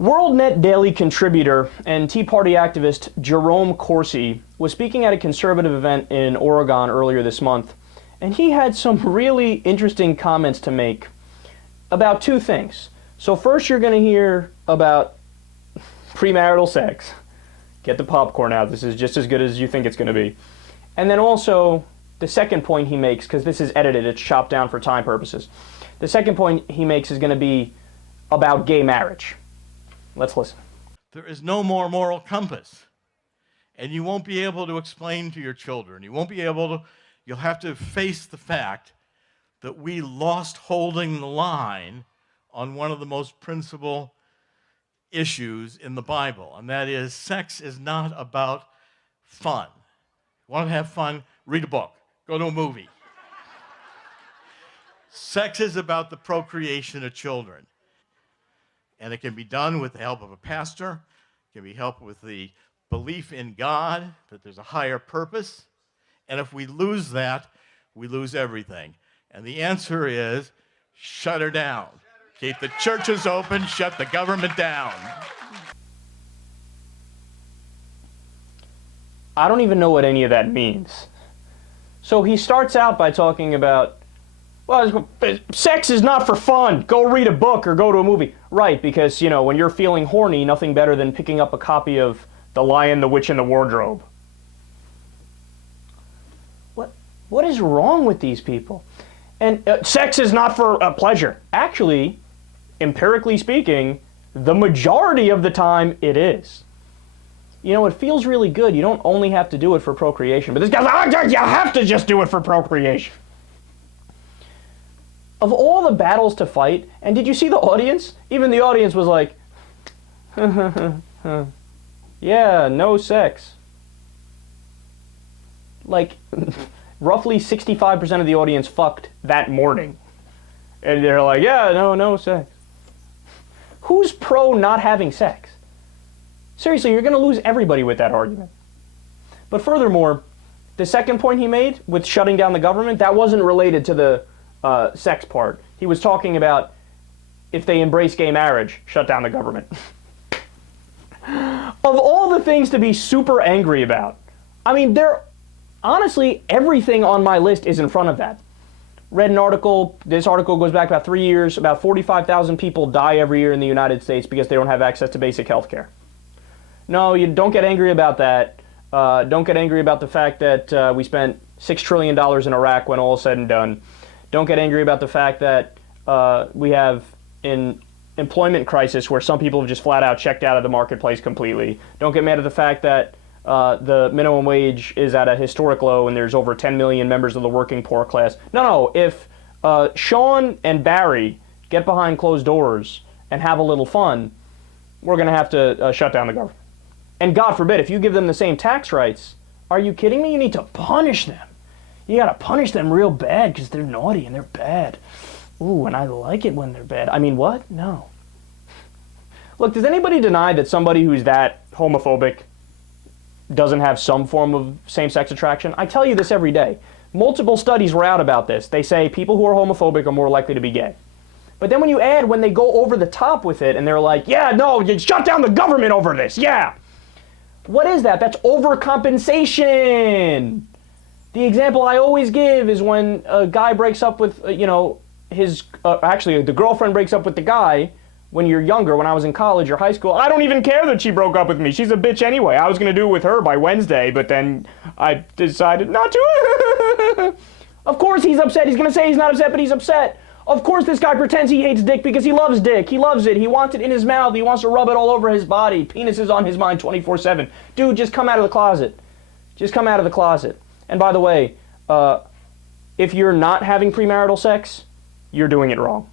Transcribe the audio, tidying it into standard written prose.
WorldNet Daily contributor and Tea Party activist Jerome Corsi was speaking at a conservative event in Oregon earlier this month, and he had some really interesting comments to make about two things. So first you're going to hear about premarital sex. Get the popcorn out. This is just as good as you think it's going to be. And then also the second point he makes, because this is edited, it's chopped down for time purposes. The second point he makes is going to be about gay marriage. Let's listen. There is no more moral compass. And you won't be able to explain to your children. You'll have to face the fact that we lost holding the line on one of the most principal issues in the Bible, and that is sex is not about fun. You want to have fun? Read a book. Go to a movie. Sex is about the procreation of children. And it can be done with the help of a pastor. It can be helped with the belief in God, that there's a higher purpose. And if we lose that, we lose everything. And the answer is, shut her down. Keep the churches open, shut the government down. I don't even know what any of that means. So he starts out by talking about, well, sex is not for fun. Go read a book or go to a movie. Right, because, when you're feeling horny, nothing better than picking up a copy of The Lion, the Witch, and the Wardrobe. What is wrong with these people? And sex is not for pleasure. Actually, empirically speaking, the majority of the time it is. It feels really good. You don't only have to do it for procreation. But this guy's like, you have to just do it for procreation. Of all the battles to fight, and did you see the audience? Even the audience was like, yeah, no sex. Like, roughly 65% of the audience fucked that morning. And they're like, yeah, no sex. Who's pro not having sex? Seriously, you're going to lose everybody with that argument. But furthermore, the second point he made with shutting down the government, that wasn't related to the sex part. He was talking about if they embrace gay marriage, shut down the government. Of all the things to be super angry about, honestly, everything on my list is in front of that. Read an article, this article goes back about 3 years, about 45,000 people die every year in the United States because they don't have access to basic health care. No, you don't get angry about that. Don't get angry about the fact that we spent $6 trillion in Iraq when all is said and done. Don't get angry about the fact that we have an employment crisis where some people have just flat out checked out of the marketplace completely. Don't get mad at the fact that the minimum wage is at a historic low and there's over 10 million members of the working poor class. No, if Sean and Barry get behind closed doors and have a little fun, we're going to have to shut down the government. And God forbid, if you give them the same tax rights, are you kidding me? You need to punish them. You got to punish them real bad because they're naughty and they're bad. Ooh, and I like it when they're bad. What? No. Look, does anybody deny that somebody who's that homophobic doesn't have some form of same-sex attraction? I tell you this every day. Multiple studies were out about this. They say people who are homophobic are more likely to be gay. But then when they go over the top with it and they're like, yeah, no, you shut down the government over this, yeah. What is that? That's overcompensation. The example I always give is when a guy breaks up with, actually the girlfriend breaks up with the guy when you're younger, when I was in college or high school. I don't even care that she broke up with me. She's a bitch anyway. I was going to do it with her by Wednesday, but then I decided not to. Of course he's upset. He's going to say he's not upset, but he's upset. Of course this guy pretends he hates dick because he loves dick. He loves it. He wants it in his mouth. He wants to rub it all over his body. Penis is on his mind 24/7. Dude, just come out of the closet. Just come out of the closet. And by the way, if you're not having premarital sex, you're doing it wrong.